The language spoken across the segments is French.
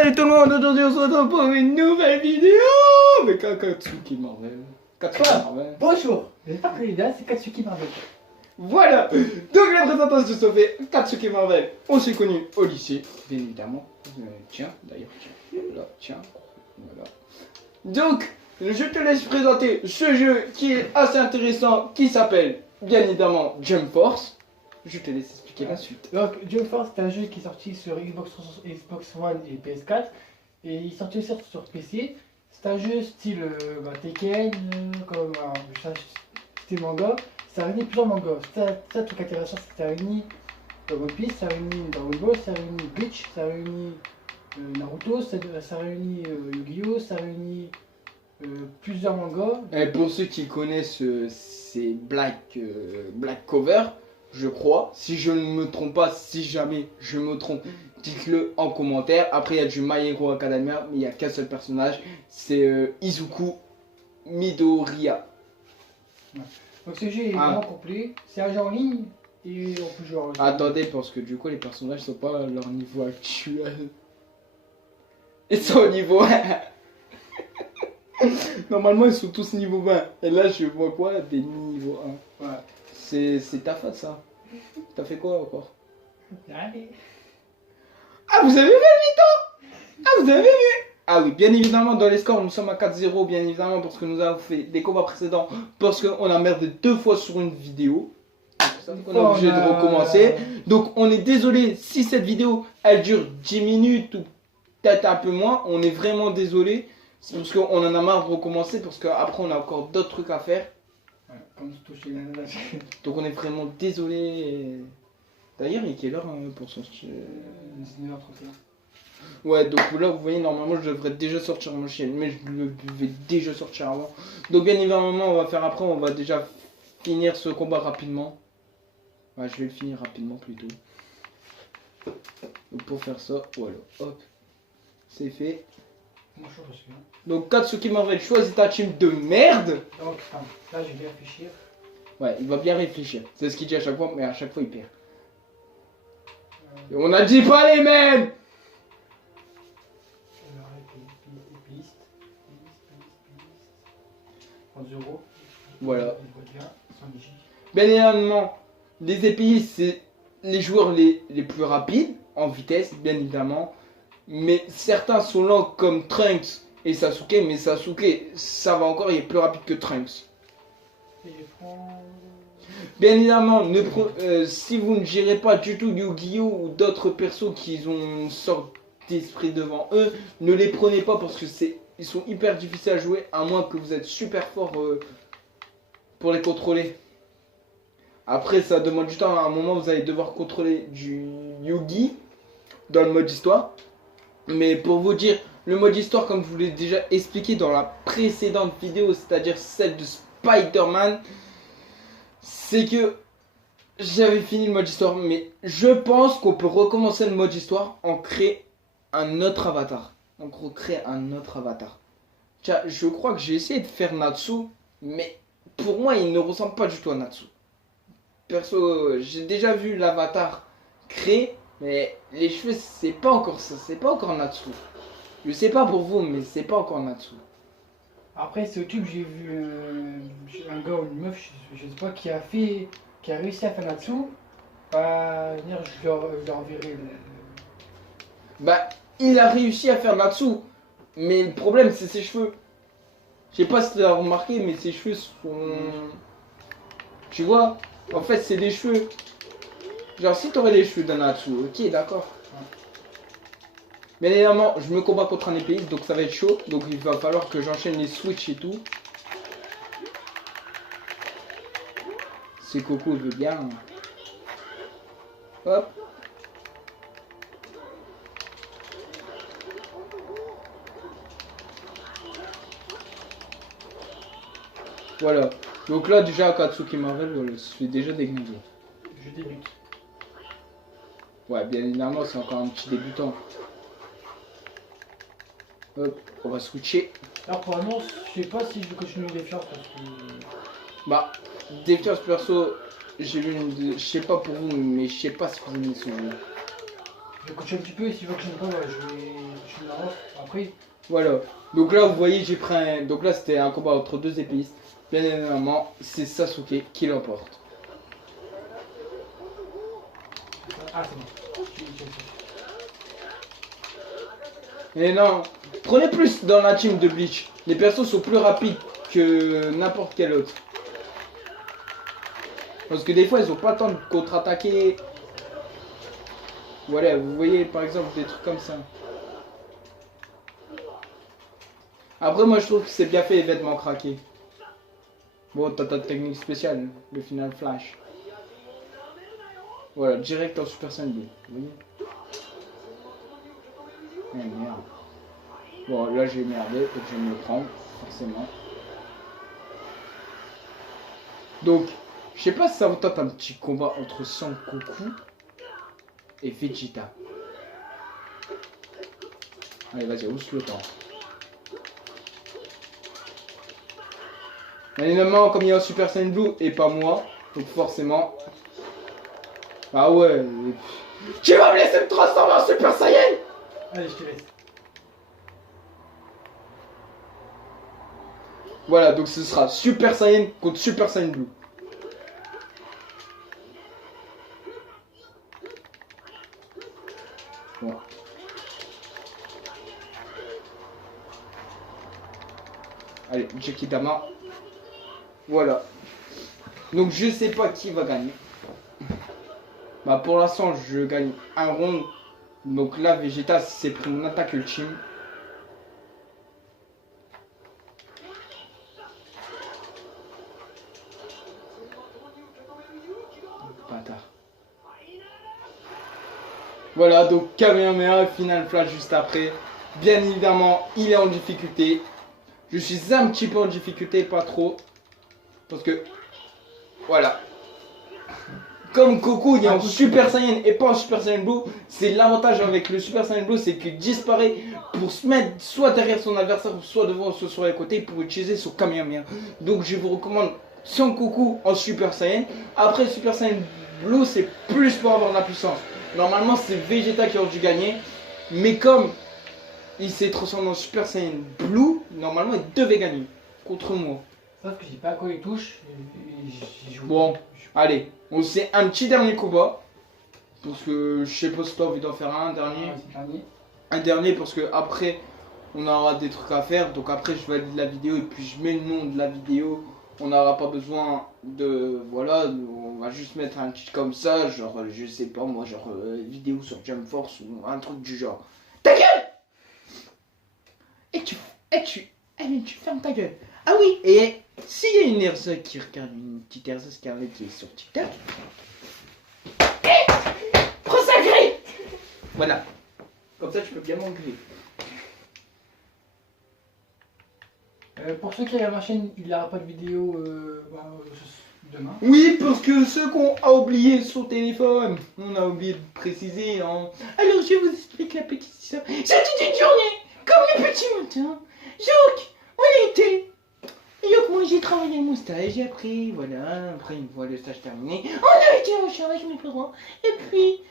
Salut tout le monde, aujourd'hui on se retrouve pour une nouvelle vidéo avec un Katsuki Marvel. Katsuki Marvel. Bonjour, j'espère que l'idéal c'est Katsuki Marvel. Voilà. Donc la présentation se fait Katsuki Marvel. On s'est connus au lycée, bien évidemment. Tiens, d'ailleurs, tiens, là, tiens, voilà. Donc, je te laisse présenter ce jeu qui est assez intéressant, qui s'appelle bien évidemment Jump Force. Je te laisse expliquer la suite. Donc Jump Force c'est un jeu qui est sorti sur Xbox One et PS4 et il est sorti aussi sur PC. C'est un jeu style Tekken, comme style manga. Ça réunit plusieurs mangas. C'est ça le truc intéressant, c'est que ça réunit One Piece, ça réunit Dragon Ball, ça réunit Bleach, ça réunit Naruto, ça réunit Yu-Gi-Oh, ça réunit plusieurs mangas. Et pour ceux qui connaissent ces Black Cover, je crois, si je ne me trompe pas, si jamais je me trompe, dites-le en commentaire. Après il y a du My Hero Academia, mais il n'y a qu'un seul personnage, c'est Izuku Midoriya. Ouais. Donc ce jeu est vraiment complet, c'est un jeu en ligne et on peut jouer en ligne. Attendez, parce que du coup les personnages sont pas à leur niveau actuel. Ils sont au niveau 1. Normalement ils sont tous niveau 20. Et là je vois quoi? Des niveaux 1. Ouais. C'est ta faute ça. T'as fait quoi encore? Allez. Ah vous avez vu le mytho? Ah vous avez vu? Ah oui, bien évidemment dans les scores nous sommes à 4-0, bien évidemment parce que nous avons fait des combats précédents, parce qu'on a merdé 2 fois sur une vidéo. On est obligé de recommencer. Donc on est désolé si cette vidéo elle dure 10 minutes ou peut-être un peu moins. On est vraiment désolé. C'est parce qu'on en a marre de recommencer parce qu'après on a encore d'autres trucs à faire. Ouais, comme se toucher la Donc on est vraiment désolé. D'ailleurs il est quelle heure pour sortir? 19h31. Ouais, donc là vous voyez normalement je devrais déjà sortir mon chaîne, mais je vais déjà sortir avant. Donc bien évidemment on va faire après, on va déjà finir ce combat rapidement. Ouais, je vais le finir rapidement plutôt. Donc pour faire ça, voilà, hop, c'est fait. Bonjour, je suis là. Donc Katsuki Marvel, choisis ta team de merde. Donc là je vais réfléchir. Ouais, il va bien réfléchir. C'est ce qu'il dit à chaque fois, mais à chaque fois il perd. Et on a dit pas les mêmes. Piste. En euros. Voilà. Bien évidemment, les épéistes, c'est les joueurs les plus rapides, en vitesse, bien évidemment. Mais certains sont lents comme Trunks et Sasuke, mais Sasuke, ça va encore, il est plus rapide que Trunks. Bien évidemment, si vous ne gérez pas du tout Yu-Gi-Oh! Ou d'autres persos qui ont une sorte d'esprit devant eux, ne les prenez pas parce que ils sont hyper difficiles à jouer, à moins que vous êtes super fort pour les contrôler. Après ça demande du temps, à un moment vous allez devoir contrôler du Yugi dans le mode histoire. Mais pour vous dire, le mode histoire comme je vous l'ai déjà expliqué dans la précédente vidéo, c'est-à-dire celle de Spider-Man, c'est que j'avais fini le mode histoire, mais je pense qu'on peut recommencer le mode histoire en créant un autre avatar. Donc recréer un autre avatar. Tiens, je crois que j'ai essayé de faire Natsu, mais pour moi il ne ressemble pas du tout à Natsu. Perso, j'ai déjà vu l'avatar créé, mais les cheveux c'est pas encore ça, c'est pas encore Natsu. Je sais pas pour vous, mais c'est pas encore Natsu. Après sur YouTube j'ai vu un gars ou une meuf, je sais pas, qui a réussi à faire Natsu. Venir, je leur enverrai Bah, il a réussi à faire Natsu, mais le problème c'est ses cheveux. Je sais pas si tu as remarqué, mais ses cheveux sont... Tu vois, en fait c'est des cheveux. Genre si t'aurais les cheveux d'un Natsu, ok d'accord. Bien évidemment, je me combats contre un épéiste, donc ça va être chaud. Donc il va falloir que j'enchaîne les switches et tout. C'est Coco, je veux bien. Hop. Voilà. Donc là déjà Katsuki Marvel, voilà, c'est déjà dégagé. Je débute. Ouais, bien évidemment, c'est encore un petit débutant. Hop, on va switcher. Alors pour l'annonce, je sais pas si je vais continuer Défiance parce que... Bah, Défiance perso, j'ai vu une... Je sais pas pour vous, mais je sais pas si vous aimez ce jeu. Je continue un petit peu et si je vois que je n'aime pas, je vais monstre. Après, Voilà. Donc là, vous voyez, j'ai pris un... Donc là, c'était un combat entre deux épéistes. Bien évidemment, c'est Sasuke qui l'emporte. ah c'est bon. Mais non, prenez plus dans la team de Bleach. Les persos sont plus rapides que n'importe quel autre. Parce que des fois, ils ont pas le temps de contre-attaquer. Voilà, vous voyez par exemple des trucs comme ça. Après, moi je trouve que c'est bien fait les vêtements craqués. Bon, t'as ta technique spéciale, le final flash. Voilà, direct en Super Saiyan 2. Vous voyez? Eh merde. Bon, là j'ai merdé et je vais me le prendre, forcément. Donc, je sais pas si ça vous tente un petit combat entre Sangoku et Vegeta. Allez, vas-y, ousse le temps. Évidemment, comme il y a un Super Saiyan Blue et pas moi, donc forcément. Ah ouais. Tu vas me laisser me transformer en Super Saiyan? Allez, je te laisse. Voilà, donc ce sera Super Saiyan contre Super Saiyan Blue. Bon. Allez, Jackie Dama. Voilà. Donc je sais pas qui va gagner. Bah pour l'instant je gagne un round. Donc là Vegeta s'est pris mon attaque ultime. Bâtard. Voilà, donc Kamehameha, final flash juste après. Bien évidemment, il est en difficulté. Je suis un petit peu en difficulté, pas trop. Parce que, voilà. Comme Goku, il est en Super Saiyan et pas en Super Saiyan Blue. C'est l'avantage avec le Super Saiyan Blue, c'est qu'il disparaît pour se mettre soit derrière son adversaire, soit devant, soit sur les côtés pour utiliser son Kamehameha. Donc je vous recommande Son Goku en Super Saiyan. Après Super Saiyan Blue, c'est plus pour avoir de la puissance. Normalement, c'est Vegeta qui aurait dû gagner. Mais comme il s'est transformé en Super Saiyan Blue, normalement, il devait gagner contre moi. Sauf que j'ai pas à quoi il touche. J'ai joué. Bon, allez, on sait un petit dernier combat. Parce que je sais pas si t'as envie d'en faire un dernier. Ouais, c'est le dernier. Un dernier parce que après on aura des trucs à faire. Donc après je valide la vidéo et puis je mets le nom de la vidéo. On n'aura pas besoin de... Voilà, on va juste mettre un titre comme ça. Genre, je sais pas moi, genre vidéo sur Jump Force ou un truc du genre. Ta gueule! Et tu fermes ta gueule. Ah oui, et s'il y a une Erza qui regarde, une petite Erza Scarlett qui est sur TikTok, prends ça grille. Voilà. Comme ça, tu peux bien m'engueuler. Pour ceux qui regardent ma chaîne, il n'y aura pas de vidéo demain. Oui, parce que ceux qu'on a oublié son téléphone, on a oublié de préciser. Hein. Alors, je vous explique la petite histoire. C'était une journée, comme le petit matin. Jouk, on était. Jouk, moi j'ai travaillé mon stage et après, voilà, après une fois le stage terminé, on a été en charge mes parents. Et puis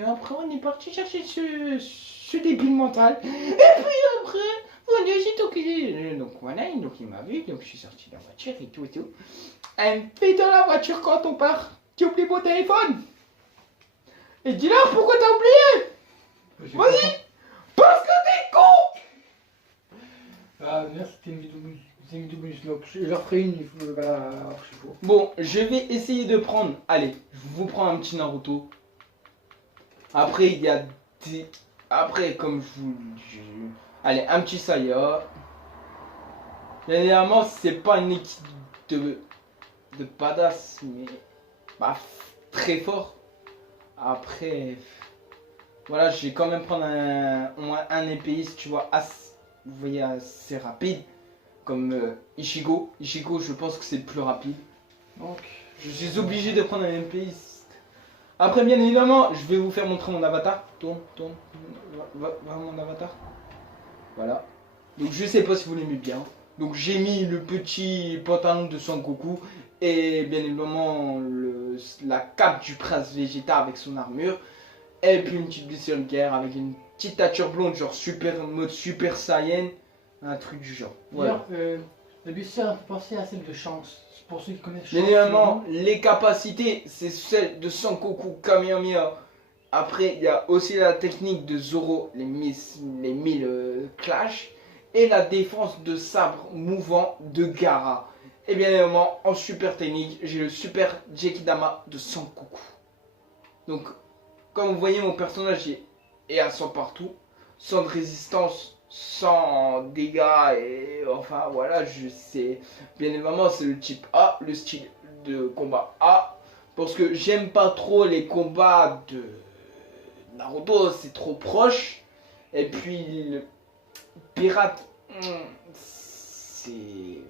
après on est parti chercher ce débile mental. Et puis après, voilà, j'ai toqué. Donc voilà, donc il m'a vu, donc je suis sorti de la voiture et tout et tout. Elle me fait dans la voiture quand on part. Tu oublies mon téléphone. Et dis-leur pourquoi t'as oublié. Vas-y. Parce que t'es con. Ah, merde, c'était une vidéo bonus. C'est une vidéo bonus, donc je leur ferai une, il faut, bah, je sais pas. Bon, je vais essayer de prendre. Allez, je vous prends un petit Naruto. Après, il y a des. Après, comme je vous. Allez, un petit Saya. Bien évidemment, c'est pas une équipe de badass, mais. Bah, très fort. Après. Voilà, je vais quand même prendre au moins un épéiste, tu vois, vous voyez, assez rapide. Comme Ichigo. Ichigo, je pense que c'est le plus rapide. Donc, je suis obligé de prendre un épéiste. Après, bien évidemment, je vais vous faire montrer mon avatar. Tourne. Va mon avatar. Voilà. Donc, je sais pas si vous l'aimez bien. Donc, j'ai mis le petit pantalon de Sangoku. Et bien évidemment, la cape du prince Vegeta avec son armure. Et puis une petite blessure de guerre avec une petite tature blonde, genre super mode Super Saiyan, un truc du genre. Voilà. D'ailleurs, la bustière a pensé à celle de Shanks. Pour ceux qui connaissent Bien Shanks. évidemment, les capacités, c'est celle de Sangoku Kamehameha. Après, il y a aussi la technique de Zoro, les 1000 clash. Et la défense de sabre mouvant de Gaara. Et bien évidemment, en super technique, j'ai le super Gekidama de Sangoku. Donc, comme vous voyez, mon personnage est à 100 partout, sans de résistance, sans dégâts, et enfin voilà, je sais. Bien évidemment, c'est le type A, le style de combat A, parce que j'aime pas trop les combats de Naruto, c'est trop proche. Et puis, le pirate, c'est.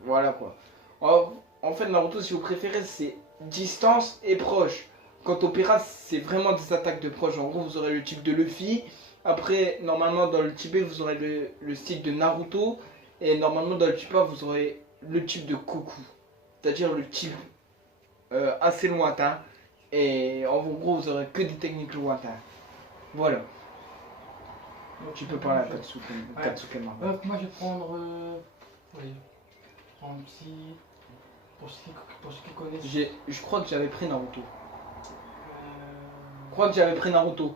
Voilà quoi. En fait, Naruto, si vous préférez, c'est distance et proche. Quant au pirate, c'est vraiment des attaques de proche. En gros, vous aurez le type de Luffy. Après, normalement, dans le type B, vous aurez le style de Naruto. Et normalement, dans le type A, vous aurez le type de Goku. C'est-à-dire le type assez lointain. Et en gros, vous aurez que des techniques lointaines. Voilà. Tu peux parler à Katsuki. Moi, je vais prendre. Oui. Un petit. Pour ceux qui connaissent. Je crois que j'avais pris Naruto. Je crois que j'avais pris Naruto.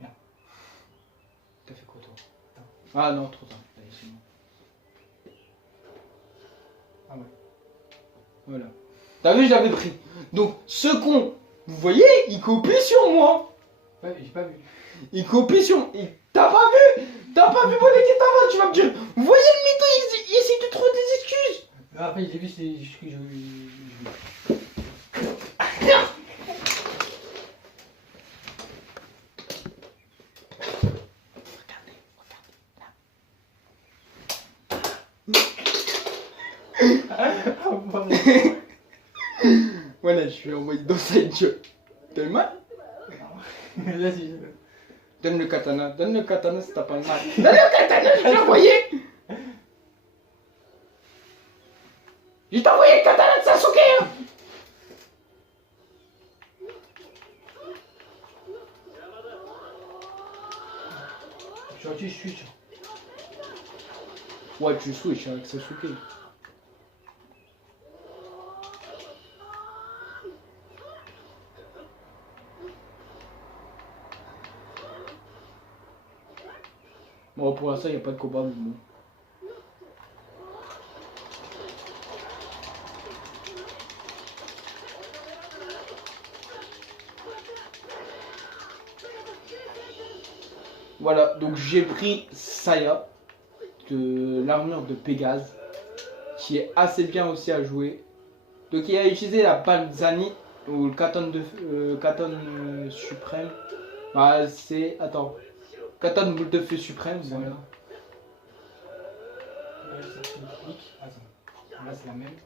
Non. T'as fait quoi toi? Ah non, trop tard. Allez, c'est bon. Ah ouais. Voilà. T'as vu, j'avais pris. Donc, ce con, vous voyez, il copie sur moi. Ouais, j'ai pas vu. Il copie sur moi. T'as pas vu? T'as pas vu mon Ekitama? Tu vas me dire, vous voyez le mytho, il essaie de trouver des excuses. Après, j'ai vu, c'est juste que je. Voilà, je suis envoyé dans sa gueule. T'as le mal? Vas-y. Donne le katana si t'as pas le mal. Donne le katana, je t'ai envoyé. Je t'ai envoyé le katana de Sasuke hein. Tu switch. Ouais, tu switch avec Sasuke. Bon, pour l'instant, il n'y a pas de combat, mais bon. Voilà, donc j'ai pris Saya, de l'armure de Pégase, qui est assez bien aussi à jouer. Donc il a utilisé la Balzani, ou le Katon suprême. Ah, c'est... Attends. Katon boule de feu suprême, voilà. Là, c'est une technique. Attends. Là, c'est la même.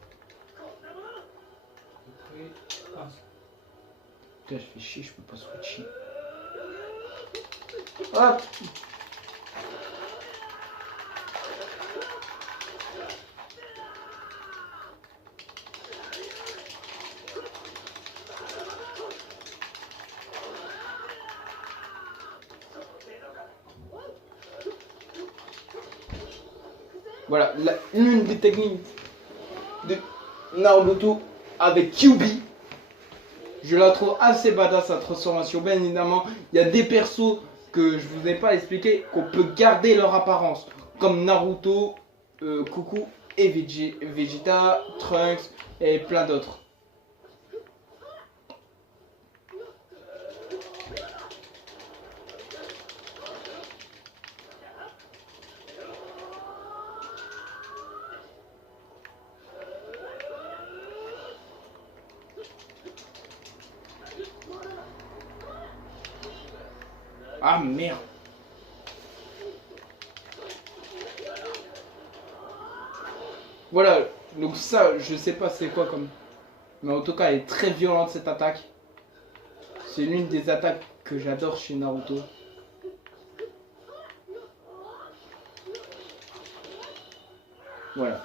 Après. Ah, Putain, je fais chier, je peux pas switcher. Hop. Voilà, l'une des techniques de Naruto avec Kyuubi. Je la trouve assez badass sa transformation. Bien évidemment, il y a des persos que je vous ai pas expliqué qu'on peut garder leur apparence. Comme Naruto, Goku et Vegeta, Trunks et plein d'autres. Ah merde. Voilà, donc ça, je sais pas c'est quoi comme... Mais en tout cas, elle est très violente cette attaque. C'est l'une des attaques que j'adore chez Naruto. Voilà.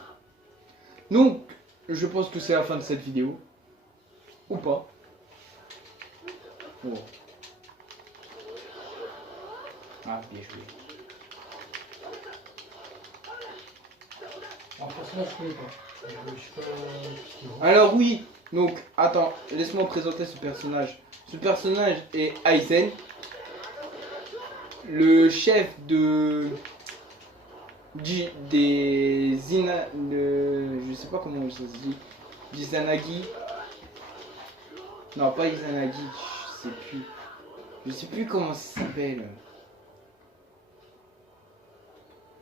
Donc, je pense que c'est la fin de cette vidéo. Ou pas. Bon. Ah, bien joué. En personnage, je connais pas. Je sais pas ce qu'il vaut. Alors oui, donc attends, laisse-moi présenter ce personnage. Ce personnage est Aizen, le chef je sais pas comment ça se dit, Izanagi. Non, pas Izanagi, je sais plus comment ça s'appelle.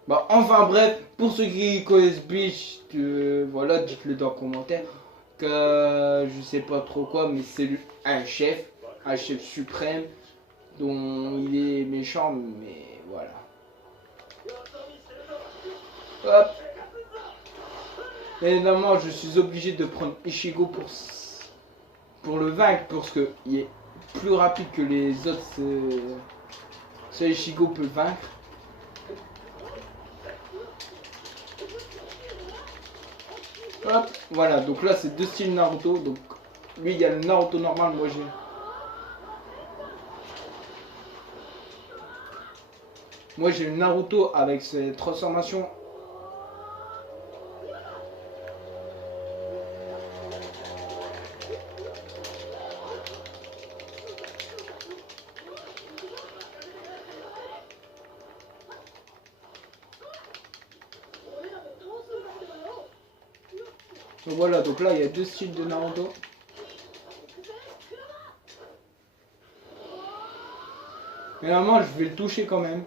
Bah enfin bref, pour ceux qui connaissent Bleach, voilà, dites-le dans les commentaires. Que je sais pas trop quoi, mais c'est un chef suprême dont il est méchant, mais voilà. Hop. Évidemment, je suis obligé de prendre Ichigo pour le vaincre, parce que il est plus rapide que les autres. Ce Ichigo peut vaincre. Hop, voilà, donc là c'est deux styles Naruto. Donc lui il y a le Naruto normal, moi j'ai le Naruto avec ses transformations. Donc voilà, donc là il y a deux styles de Naruto. Mais normalement je vais le toucher quand même.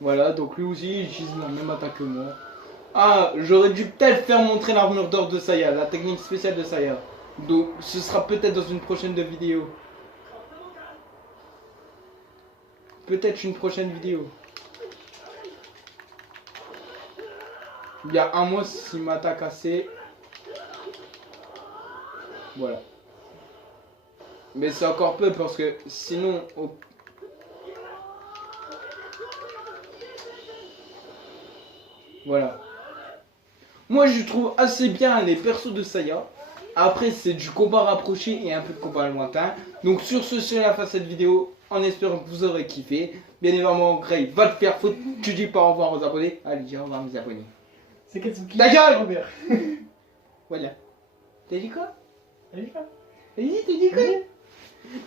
Voilà, donc lui aussi il utilise la même attaque que moi. Ah, j'aurais dû peut-être faire montrer l'armure d'or de Saya, la technique spéciale de Saya. Donc ce sera peut-être dans une prochaine vidéo. Peut-être une prochaine vidéo. Il y a un mois s'il m'attaque assez. Voilà. Mais c'est encore peu parce que sinon... Voilà. Moi je trouve assez bien les persos de Saya. Après c'est du combat rapproché et un peu de combat lointain. Donc sur ce c'est la fin de cette vidéo. En espérant que vous aurez kiffé. Bien évidemment Gray va te faire foutre. Tu dis pas au revoir aux abonnés. Allez dis au revoir mes abonnés. C'est Katsuki. Ta gueule. Robert. Voilà. T'as dit quoi? Allez, quoi? Vas-y, t'as dit quoi?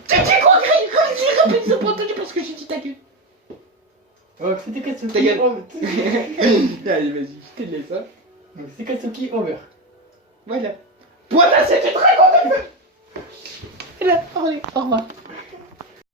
T'as dit quoi Gray? J'ai répété ce entendu parce que j'ai dit ta gueule. Oh, c'était Katsuki. Ta gueule. Oh, Allez vas-y, je te laisse ça. donc c'est Katsuki Over. Voilà. Voilà, c'était très content. Voilà, allez, au revoir.